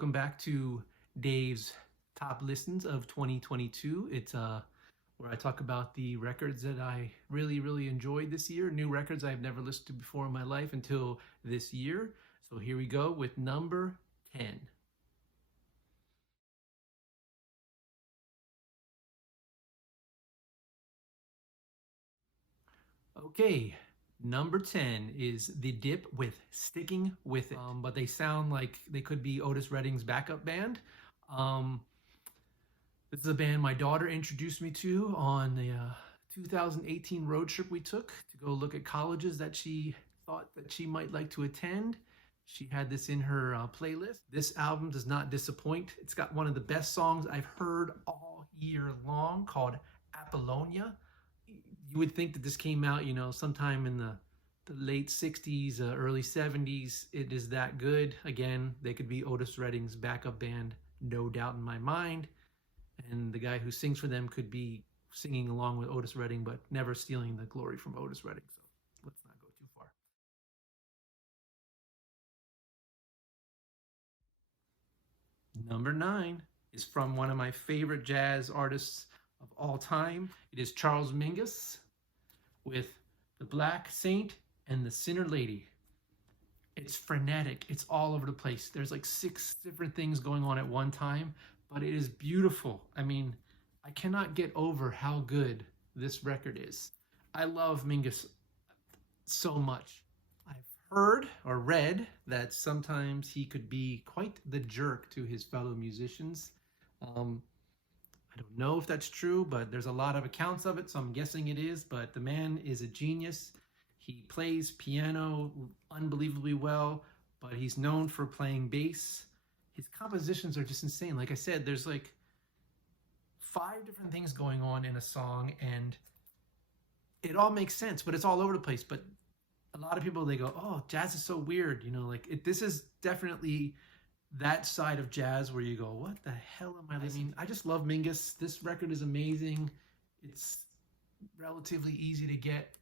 welcome back to Dave's Top Listens of 2022. It's where I talk about the records that I really enjoyed this year, new records I've never listened to before in my life until this year. So here we go with number 10. Okay, number 10 is The Dip with Sticking With It. But they sound like they could be Otis Redding's backup band. This is a band my daughter introduced me to on the 2018 road trip we took to go look at colleges that she thought that she might like to attend. She had this in her playlist. This album does not disappoint. It's got one of the best songs I've heard all year long called Apollonia. You would think that this came out, sometime in the late 60s, early 70s. It is that good. Again, they could be Otis Redding's backup band, no doubt in my mind. And the guy who sings for them could be singing along with Otis Redding, but never stealing the glory from Otis Redding. So let's not go too far. Number 9 is from one of my favorite jazz artists of all time. It is Charles Mingus with The Black Saint and the Sinner Lady. It's frenetic. It's all over the place. There's like 6 different things going on at one time, but it is beautiful. I mean, I cannot get over how good this record is. I love Mingus so much. I've heard or read that sometimes he could be quite the jerk to his fellow musicians. I don't know if that's true, but there's a lot of accounts of it, so I'm guessing it is. But the man is a genius. He plays piano unbelievably well, but he's known for playing bass. His compositions are just insane. Like I said, there's like 5 different things going on in a song, and it all makes sense, but it's all over the place. But a lot of people, they go, oh, jazz is so weird. This is definitely that side of jazz where you go, what the hell am I listening? I just love Mingus. This record is amazing. It's relatively easy to get,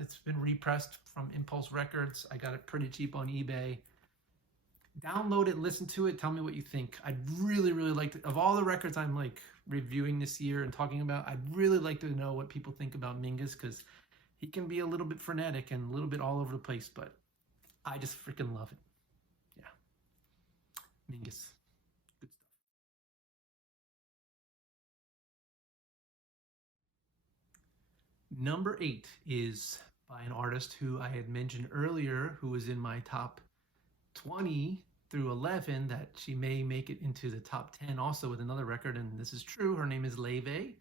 it's been repressed from Impulse Records. I got it pretty cheap on eBay. Download it, listen to it, tell me what you think. I'd really like to, of all the records I'm like reviewing this year and talking about, I'd really like to know what people think about Mingus, because he can be a little bit frenetic and a little bit all over the place, but I just freaking love it. Yeah. Mingus. Good stuff. Number 8 is by an artist who I had mentioned earlier, who was in my top 20 through 11, that she may make it into the top 10 also with another record, and this is true. Her name is Laufey,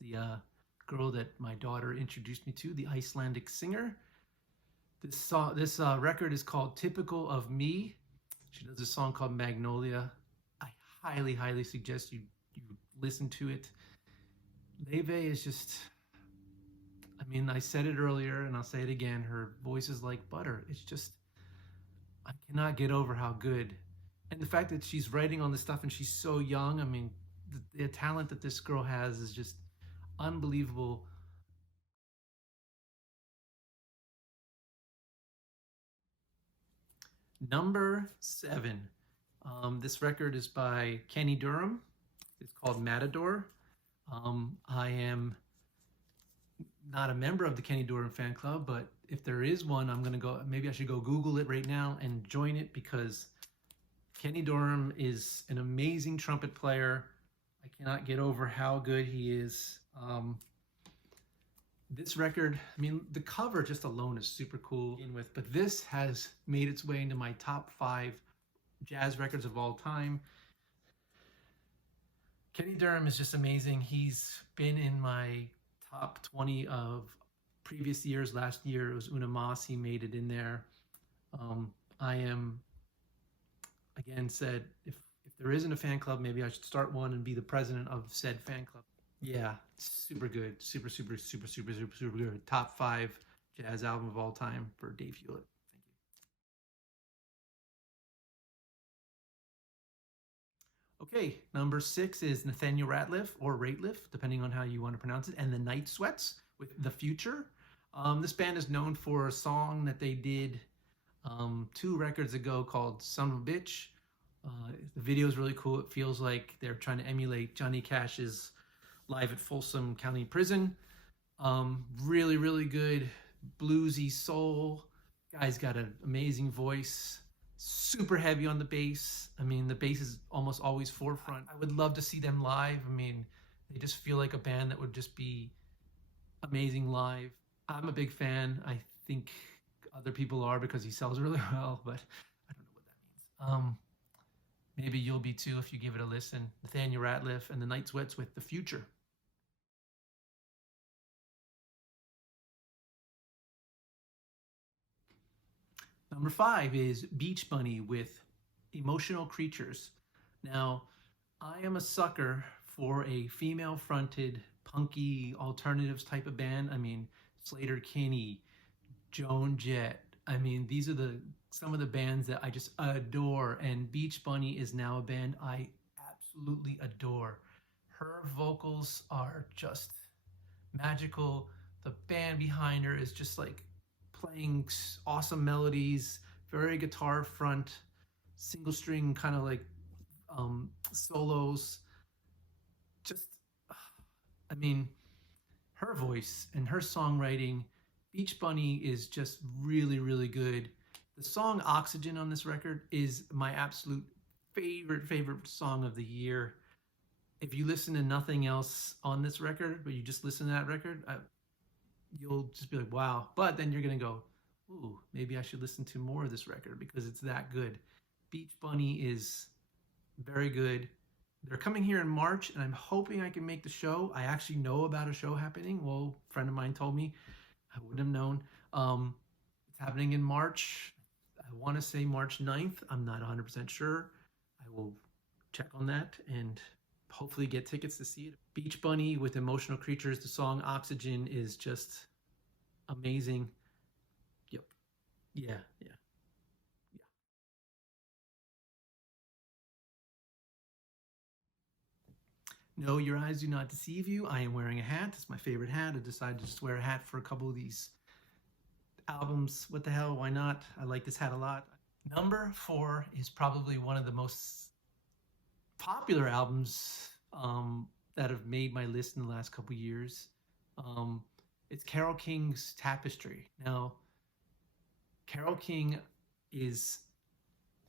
the girl that my daughter introduced me to, the Icelandic singer. This record is called Typical of Me. She does a song called Magnolia. I highly suggest you listen to it. Laufey is just, I mean, I said it earlier and I'll say it again, her voice is like butter. It's just, I cannot get over how good. And the fact that she's writing on this stuff and she's so young, I mean, the talent that this girl has is just unbelievable. Number 7. This record is by Kenny Dorham. It's called Matador. I am not a member of the Kenny Dorham fan club, but if there is one, I'm gonna go, maybe I should go Google it right now and join it, because Kenny Dorham is an amazing trumpet player. I cannot get over how good he is. This record, I mean, the cover just alone is super cool with, but this has made its way into my top 5 jazz records of all time. Kenny Dorham is just amazing. He's been in my top 20 of previous years. Last year it was Una Mas. He made it in there. I am, again, said if there isn't a fan club, maybe I should start one and be the president of said fan club. Yeah, super good. Super good. Top 5 jazz album of all time for Dave Hewlett. Thank you. Okay, number 6 is Nathaniel Rateliff, or Rateliff, depending on how you want to pronounce it, and the Night Sweats with The Future. This band is known for a song that they did 2 records ago called Son of a Bitch. The video is really cool. It feels like they're trying to emulate Johnny Cash's Live at Folsom County Prison. Really, really good bluesy soul. Guy's got an amazing voice. Super heavy on the bass. I mean, the bass is almost always forefront. I would love to see them live. I mean, they just feel like a band that would just be amazing live. I'm a big fan. I think other people are because he sells really well, but I don't know what that means. Maybe you'll be too if you give it a listen. Nathaniel Rateliff and the Night Sweats with The Future. Number 5 is Beach Bunny with Emotional Creatures. Now, I am a sucker for a female-fronted, punky, alternatives type of band. I mean, Slater Kinney, Joan Jett. I mean, these are some of the bands that I just adore, and Beach Bunny is now a band I absolutely adore. Her vocals are just magical. The band behind her is just like playing awesome melodies, very guitar front, single string kind of like solos. Just, I mean, her voice and her songwriting, Beach Bunny is just really, really good. The song Oxygen on this record is my absolute favorite song of the year. If you listen to nothing else on this record, but you just listen to that record, you'll just be like, wow. But then you're going to go, ooh, maybe I should listen to more of this record because it's that good. Beach Bunny is very good. They're coming here in March, and I'm hoping I can make the show. I actually know about a show happening. Well, a friend of mine told me. I wouldn't have known. It's happening in March. I want to say March 9th. I'm not 100% sure. I will check on that and hopefully get tickets to see it. Beach Bunny with Emotional Creatures. The song Oxygen is just amazing. Yep. Yeah. No, your eyes do not deceive you. I am wearing a hat. It's my favorite hat. I decided to just wear a hat for a couple of these albums. What the hell? Why not? I like this hat a lot. Number 4 is probably one of the most popular albums that have made my list in the last couple of years. It's Carole King's Tapestry. Now, Carole King is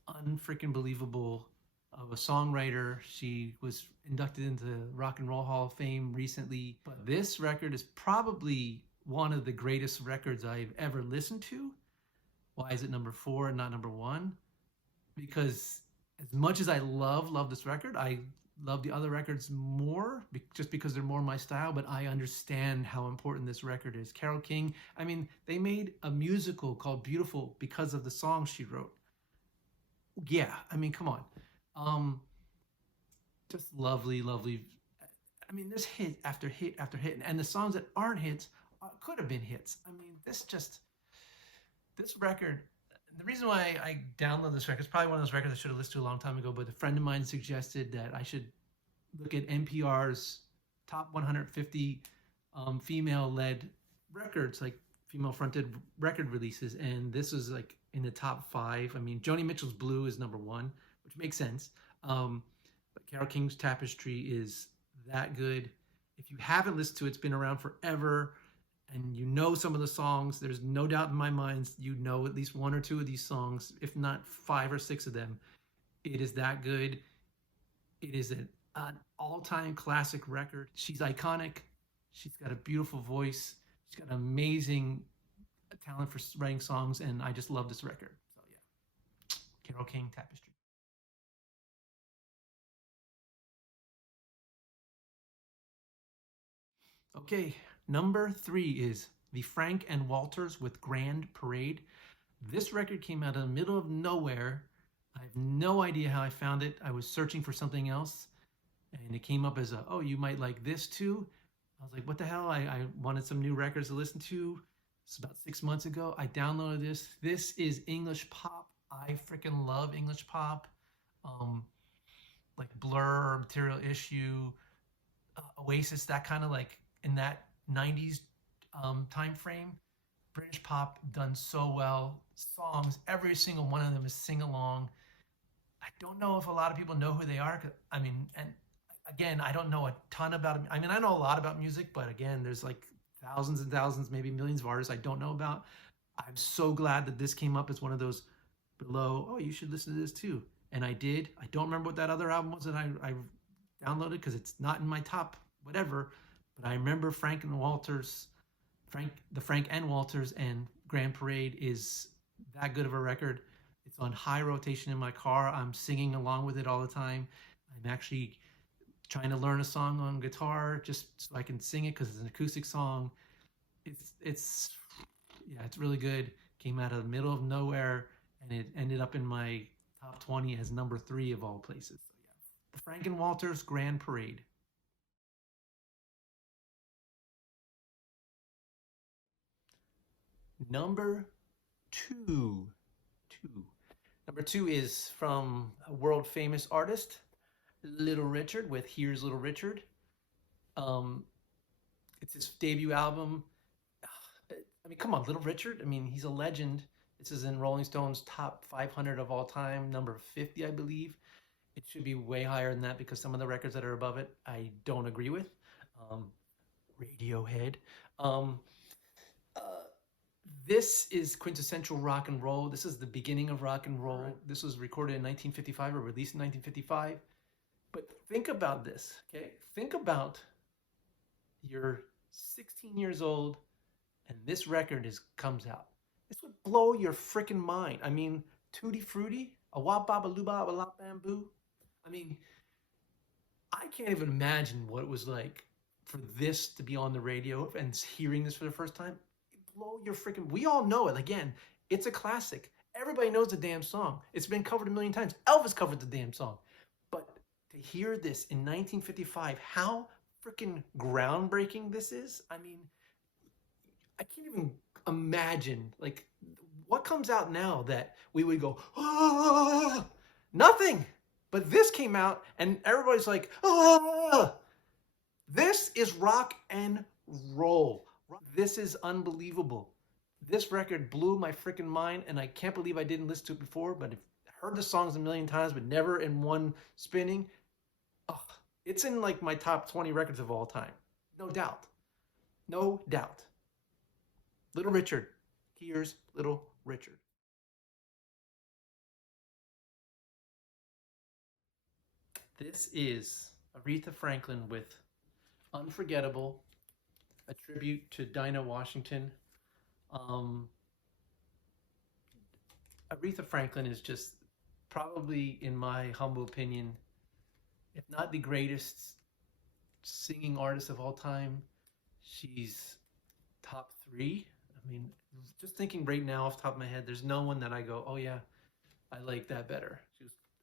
unfreaking believable of a songwriter. She was inducted into Rock and Roll Hall of Fame recently. But this record is probably one of the greatest records I've ever listened to. Why is it number 4 and not number 1? Because as much as I love this record, I love the other records more just because they're more my style, but I understand how important this record is. Carole King, I mean, they made a musical called Beautiful because of the songs she wrote. Yeah, I mean, come on. Just lovely. I mean, there's hit after hit after hit, and the songs that aren't hits could have been hits. I mean, this record. The reason why I downloaded this record is probably one of those records I should have listened to a long time ago, but a friend of mine suggested that I should look at NPR's top 150 female-led records, like female-fronted record releases, and this was like in the top 5. I mean, Joni Mitchell's Blue is number 1, which makes sense. But Carole King's Tapestry is that good. If you haven't listened to it, it's been around forever, and you know some of the songs. There's no doubt in my mind you know at least 1 or 2 of these songs, if not 5 or 6 of them. It is that good. It is an all-time classic record. She's iconic. She's got a beautiful voice. She's got an amazing talent for writing songs, and I just love this record. So yeah, Carole King, Tapestry. Okay, number 3 is the Frank and Walters with Grand Parade. This record came out in the middle of nowhere. I have no idea how I found it. I was searching for something else, and it came up as oh, you might like this too. I was like, what the hell? I wanted some new records to listen to. It's about 6 months ago. I downloaded this. This is English pop. I freaking love English pop. Like Blur, Material Issue, Oasis, that kind of like in that 90s time frame. British pop done so well. Songs, every single one of them is sing along. I I don't know if a lot of people know who they are. I mean, and again, I don't know a ton about it. I mean, I know a lot about music, but again, there's like thousands and thousands, maybe millions of artists I don't know about. I'm so glad that this came up as one of those below. Oh, you should listen to this too. And I did. I don't remember what that other album was that I downloaded because it's not in my top whatever. But I remember Frank and Walters, the Frank and Walters and Grand Parade is that good of a record. It's on high rotation in my car. I'm singing along with it all the time. I'm actually trying to learn a song on guitar just so I can sing it because it's an acoustic song. It's yeah, it's really good. Came out of the middle of nowhere and it ended up in my top 20 as number 3 of all places. So yeah, the Frank and Walters Grand Parade. Number 2. Number 2 is from a world famous artist, Little Richard with Here's Little Richard. It's his debut album. I mean, come on, Little Richard. I mean, he's a legend. This is in Rolling Stone's top 500 of all time, number 50, I believe. It should be way higher than that because some of the records that are above it, I don't agree with. Radiohead. Uh, this is quintessential rock and roll. This is the beginning of rock and roll. This was recorded in 1955 or released in 1955. But think about this, okay? Think about you're 16 years old and this record comes out. This would blow your freaking mind. I mean, Tutti Frutti, a wop baba luba a lop bamboo. I mean, I can't even imagine what it was like for this to be on the radio and hearing this for the first time. It'd blow your freaking. We all know it. Again, it's a classic. Everybody knows the damn song. It's been covered a million times. Elvis covered the damn song. But to hear this in 1955, how freaking groundbreaking this is. I mean, I can't even imagine, like, what comes out now that we would go, ah, nothing. But this came out and everybody's like, ah, this is rock and roll. This is unbelievable. This record blew my freaking mind and I can't believe I didn't listen to it before, but I've heard the songs a million times, but never in one spinning. Oh, it's in like my top 20 records of all time. No doubt. No doubt. Little Richard. Here's Little Richard. This is Aretha Franklin with Unforgettable, a tribute to Dinah Washington. Aretha Franklin is just probably, in my humble opinion, if not the greatest singing artist of all time, she's top 3. I mean, just thinking right now off the top of my head, there's no one that I go, oh yeah, I like that better.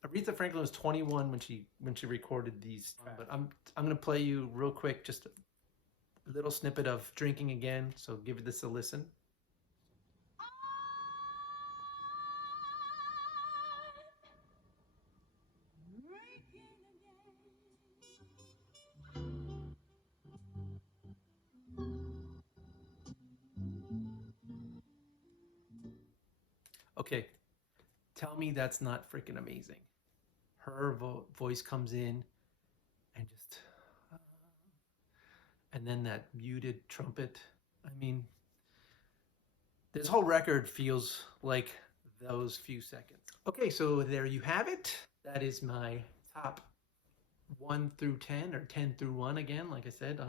Aretha Franklin was 21 when she recorded these. But I'm gonna play you real quick just a little snippet of Drinking Again. So give this a listen. Okay, tell me that's not freaking amazing. Her voice comes in and just, and then that muted trumpet. I mean, this whole record feels like those few seconds. Okay, so there you have it. That is my top 1 through 10 or 10 through 1 again. Like I said,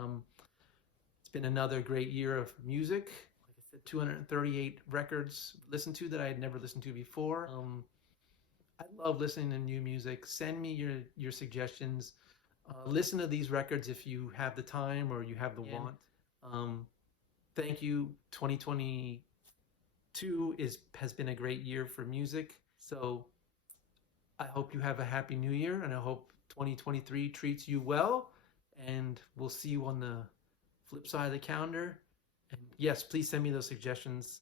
it's been another great year of music. Like I said, 238 records listened to that I had never listened to before. I love listening to new music. Send me your suggestions. Listen to these records if you have the time or you have the want. Thank you. 2022 has been a great year for music. So I hope you have a happy new year and I hope 2023 treats you well. And we'll see you on the flip side of the calendar. And yes, please send me those suggestions.